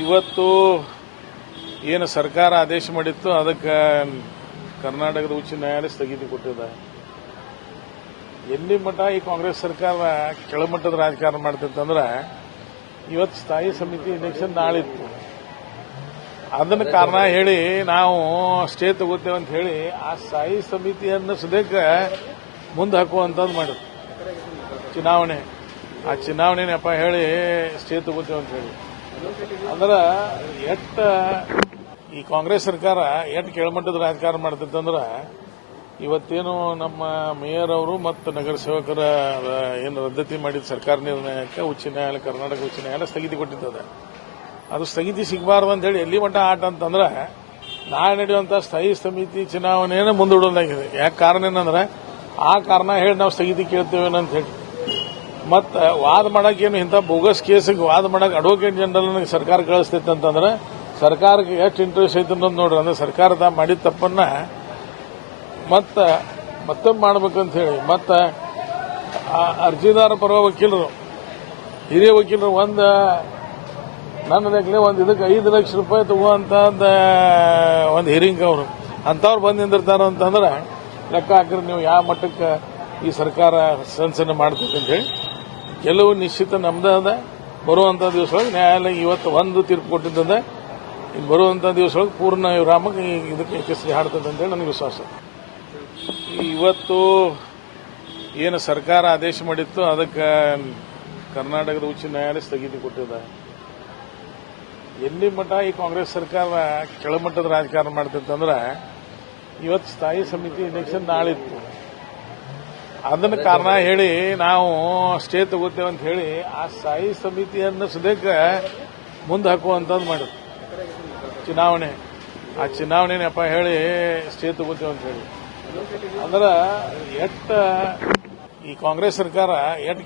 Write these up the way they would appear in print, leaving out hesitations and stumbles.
ಇವತ್ತು ಏನು ಸರ್ಕಾರ ಆದೇಶ ಮಾಡಿತ್ತು ಅದಕ್ಕೆ ಕರ್ನಾಟಕದ ಉಚ್ಚ ನ್ಯಾಯಾಲಯ ಸ್ಥಗಿತಿ ಕೊಟ್ಟಿದೆ. ಎಲ್ಲಿ ಮಠ ಈ ಕಾಂಗ್ರೆಸ್ ಸರ್ಕಾರ ಕೆಳಮಟ್ಟದ ರಾಜಕಾರಣ ಮಾಡ್ತಿತ್ತಂದ್ರೆ ಇವತ್ತು ಸ್ಥಾಯಿ ಸಮಿತಿ ಎಲೆಕ್ಷನ್ ನಾಳಿತ್ತು. ಅದನ್ನ ಕಾರಣ ಹೇಳಿ ನಾವು ಸ್ಟೇ ತಗೋತೇವೆ ಅಂತ ಹೇಳಿ ಆ ಸ್ಥಾಯಿ ಸಮಿತಿಯನ್ನು ಸದ್ಯಕ್ಕೆ ಮುಂದೆ ಹಾಕುವಂಥದ್ದು ಮಾಡಿದ್ರು. ಚುನಾವಣೆ ಆ ಚುನಾವಣೆ ನೆಪ ಹೇಳಿ ಸ್ಟೇ ತಗೋತೇವೆ ಅಂತ ಹೇಳಿ ಅಂದ್ರೆ ಈ ಕಾಂಗ್ರೆಸ್ ಸರ್ಕಾರ ಕೆಳಮಟ್ಟದ ರಾಜಕಾರಣ ಮಾಡ್ತಿತ್ತಂದ್ರೆ ಇವತ್ತೇನು ನಮ್ಮ ಮೇಯರ್ ಅವರು ಮತ್ತು ನಗರ ಸೇವಕರ ಏನು ರದ್ದತಿ ಮಾಡಿದ ಸರ್ಕಾರ ನಿರ್ಣಯಕ್ಕೆ ಉಚ್ಚ ನ್ಯಾಯಾಲಯ ಕರ್ನಾಟಕ ಉಚ್ಚ ನ್ಯಾಯಾಲಯ ಸ್ಥಗಿತಿ ಕೊಟ್ಟಿದ್ದದೆ. ಅದು ಸ್ಥಗಿತಿ ಸಿಗಬಾರ್ದು ಅಂತ ಹೇಳಿ ಎಲ್ಲಿ ಮಟ್ಟ ಆಟ ಅಂತಂದ್ರೆ ನಾಳೆ ನಡೆಯುವಂಥ ಸ್ಥಾಯಿ ಸಮಿತಿ ಚುನಾವಣೆಯನ್ನು ಮುಂದೂಡಲಾಗಿದೆ. ಯಾಕೆ ಕಾರಣ ಏನಂದ್ರೆ ಆ ಕಾರಣ ಹೇಳಿ ನಾವು ಸ್ಥಗಿತಿ ಕೇಳ್ತೇವೆ ಅಂತ ಹೇಳಿ ಮತ್ತೆ ವಾದ ಮಾಡಕ್ಕೇನು ಇಂಥ ಬೋಗಸ್ ಕೇಸಿಗೆ ವಾದ ಮಾಡಕ್ಕೆ ಅಡ್ವೊಕೇಟ್ ಜನರಲ್ ಸರ್ಕಾರ ಕಳಿಸ್ತೈತೆ ಅಂತಂದ್ರೆ ಸರ್ಕಾರಕ್ಕೆ ಎಷ್ಟು ಇಂಟ್ರೆಸ್ಟ್ ಐತೆ ಅನ್ನೋದು ನೋಡ್ರಿ. ಅಂದ್ರೆ ಸರ್ಕಾರದ ಮಾಡಿದ ತಪ್ಪನ್ನ ಮತ್ತೊಮ್ಮೆ ಮಾಡ್ಬೇಕಂತ ಹೇಳಿ ಮತ್ತೆ ಅರ್ಜಿದಾರ ಪರ ವಕೀಲರು ಹಿರಿಯ ವಕೀಲರು ನನ್ನ ಲೆಕ್ಕಲೆ ಇದಕ್ಕೆ 5 ಲಕ್ಷ ರೂಪಾಯಿ ತಗುವಂತ ಒಂದು ಹಿರಿಂಗ್ ಅವರು ಅಂಥವ್ರು ಬಂದು ನಿಂದಿರ್ತಾರ ಅಂತಂದ್ರೆ ಲೆಕ್ಕ ಹಾಕಿದ್ರೆ ನೀವು ಯಾವ ಮಟ್ಟಕ್ಕೆ ಈ ಸರ್ಕಾರ ಸಂಸನೆ ಮಾಡ್ತೈತೆ ಅಂತ ಹೇಳಿ ಕೆಲವು ನಿಶ್ಚಿತ ನಮ್ದೇ ಅದ. ಬರುವಂಥ ದಿವಸದೊಳಗೆ ನ್ಯಾಯಾಲಯ ಇವತ್ತು ಒಂದು ತೀರ್ಪು ಕೊಟ್ಟಿದ್ದದೆ. ಇನ್ನು ಬರುವಂಥ ದಿವಸದೊಳಗೆ ಪೂರ್ಣ ವಿರಾಮಕ್ಕೆ ಇದಕ್ಕೆ ಯಶಸ್ವಿ ಹಾಡ್ತದೆ ಅಂತೇಳಿ ನನಗೆ ವಿಶ್ವಾಸ. ಇವತ್ತು ಏನು ಸರ್ಕಾರ ಆದೇಶ ಮಾಡಿತ್ತು ಅದಕ್ಕೆ ಕರ್ನಾಟಕದ ಉಚ್ಚ ನ್ಯಾಯಾಲಯ ಸ್ಥಗಿತಿ ಕೊಟ್ಟಿದೆ. ಎಲ್ಲಿ ಮಠ ಈ ಕಾಂಗ್ರೆಸ್ ಸರ್ಕಾರ ಕೆಳಮಟ್ಟದ ರಾಜಕಾರಣ ಮಾಡ್ತಿತ್ತಂದ್ರೆ ಇವತ್ತು ಸ್ಥಾಯಿ ಸಮಿತಿ ಎಲೆಕ್ಷನ್ ನಾಳಿತ್ತು. ಅದನ್ನ ಕಾರಣ ಹೇಳಿ ನಾವು ಸ್ಟೇ ತಗೋತೇವೆ ಅಂತ ಹೇಳಿ ಆ ಸ್ಥಾಯಿ ಸಮಿತಿಯನ್ನು ಸದ್ಯಕ್ಕೆ ಮುಂದೆ ಹಾಕುವಂಥದ್ದು ಮಾಡಿದ್ರು. ಚುನಾವಣೆ ಆ ಚುನಾವಣೆ ನೆಪ ಹೇಳಿ ಸ್ಟೇ ತಗೋತೇವೆ ಅಂತ ಹೇಳಿ ಅಂದ್ರೆ ಈ ಕಾಂಗ್ರೆಸ್ ಸರ್ಕಾರ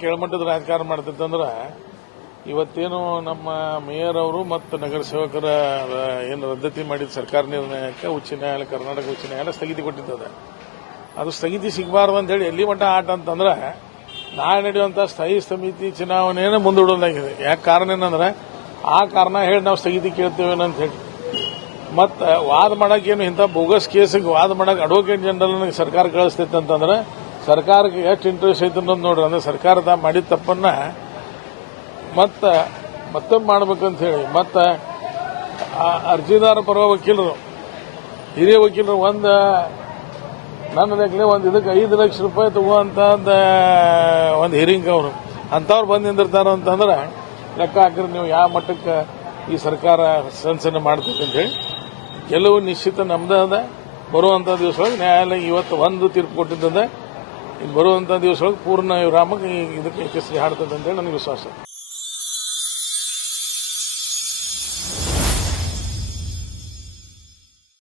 ಕೆಳಮಟ್ಟದ ರಾಜಕಾರಣ ಮಾಡ್ತಿತ್ತಂದ್ರೆ ಇವತ್ತೇನು ನಮ್ಮ ಮೇಯರ್ ಅವರು ಮತ್ತು ನಗರ ಸೇವಕರ ಏನು ರದ್ದತಿ ಮಾಡಿದ ಸರ್ಕಾರ ನಿರ್ಣಯಕ್ಕೆ ಉಚ್ಚ ನ್ಯಾಯಾಲಯ ಕರ್ನಾಟಕ ಉಚ್ಚ ನ್ಯಾಯಾಲಯ ಸ್ಥಗಿತಿ ಕೊಟ್ಟಿದ್ದದೆ. ಅದು ಸ್ಥಗಿತಿ ಸಿಗಬಾರ್ದು ಅಂತ ಹೇಳಿ ಎಲ್ಲಿ ಮಟ್ಟ ಆಟ ಅಂತಂದ್ರೆ ನಾಳೆ ನಡೆಯುವಂಥ ಸ್ಥಾಯಿ ಸಮಿತಿ ಚುನಾವಣೆಯನ್ನು ಮುಂದೂಡಲಾಗಿದೆ. ಯಾಕೆ ಕಾರಣ ಏನಂದ್ರೆ ಆ ಕಾರಣ ಹೇಳಿ ನಾವು ಸ್ಥಗಿತಿ ಕೇಳ್ತೇವೆ ಅಂತ ಹೇಳಿ ಮತ್ತೆ ವಾದ ಮಾಡಕ್ಕೇನು ಇಂಥ ಬೋಗಸ್ ಕೇಸಿಗೆ ವಾದ ಮಾಡಕ್ಕೆ ಅಡ್ವೊಕೇಟ್ ಜನರಲ್ ಸರ್ಕಾರ ಕಳಿಸ್ತೈತೆ ಅಂತಂದ್ರೆ ಸರ್ಕಾರಕ್ಕೆ ಎಷ್ಟು ಇಂಟ್ರೆಸ್ಟ್ ಐತೆ ಅನ್ನೋದು ನೋಡ್ರಿ. ಅಂದ್ರೆ ಸರ್ಕಾರದ ಮಾಡಿದ ತಪ್ಪನ್ನ ಮತ್ತೊಮ್ಮೆ ಮಾಡ್ಬೇಕಂತ ಹೇಳಿ ಮತ್ತೆ ಅರ್ಜಿದಾರ ಪರ ವಕೀಲರು ಹಿರಿಯ ವಕೀಲರು ನನ್ನ ಲೆಕ್ಕಲೆ ಇದಕ್ಕೆ 5 ಲಕ್ಷ ರೂಪಾಯಿ ತಗುವಂತ ಒಂದು ಹಿರಿಂಗ್ ಅವರು ಅಂಥವ್ರು ಬಂದು ನಿಂದಿರ್ತಾರ ಅಂತಂದ್ರೆ ಲೆಕ್ಕ ಹಾಕಿದ್ರೆ ನೀವು ಯಾವ ಮಟ್ಟಕ್ಕೆ ಈ ಸರ್ಕಾರ ಸಂಸನೆ ಮಾಡ್ತೈತೆ ಅಂತ ಹೇಳಿ ಕೆಲವು ನಿಶ್ಚಿತ ನಮ್ದೇ ಅದ. ಬರುವಂಥ ದಿವಸದೊಳಗೆ ನ್ಯಾಯಾಲಯ ಇವತ್ತು ಒಂದು ತೀರ್ಪು ಕೊಟ್ಟಿದ್ದದೆ. ಇನ್ನು ಬರುವಂಥ ದಿವಸದೊಳಗೆ ಪೂರ್ಣ ವಿರಾಮಕ್ಕೆ ಇದಕ್ಕೆ ಯಶಸ್ವಿ ಹಾಡ್ತದೆ ಅಂತೇಳಿ ನನಗೆ ವಿಶ್ವಾಸ.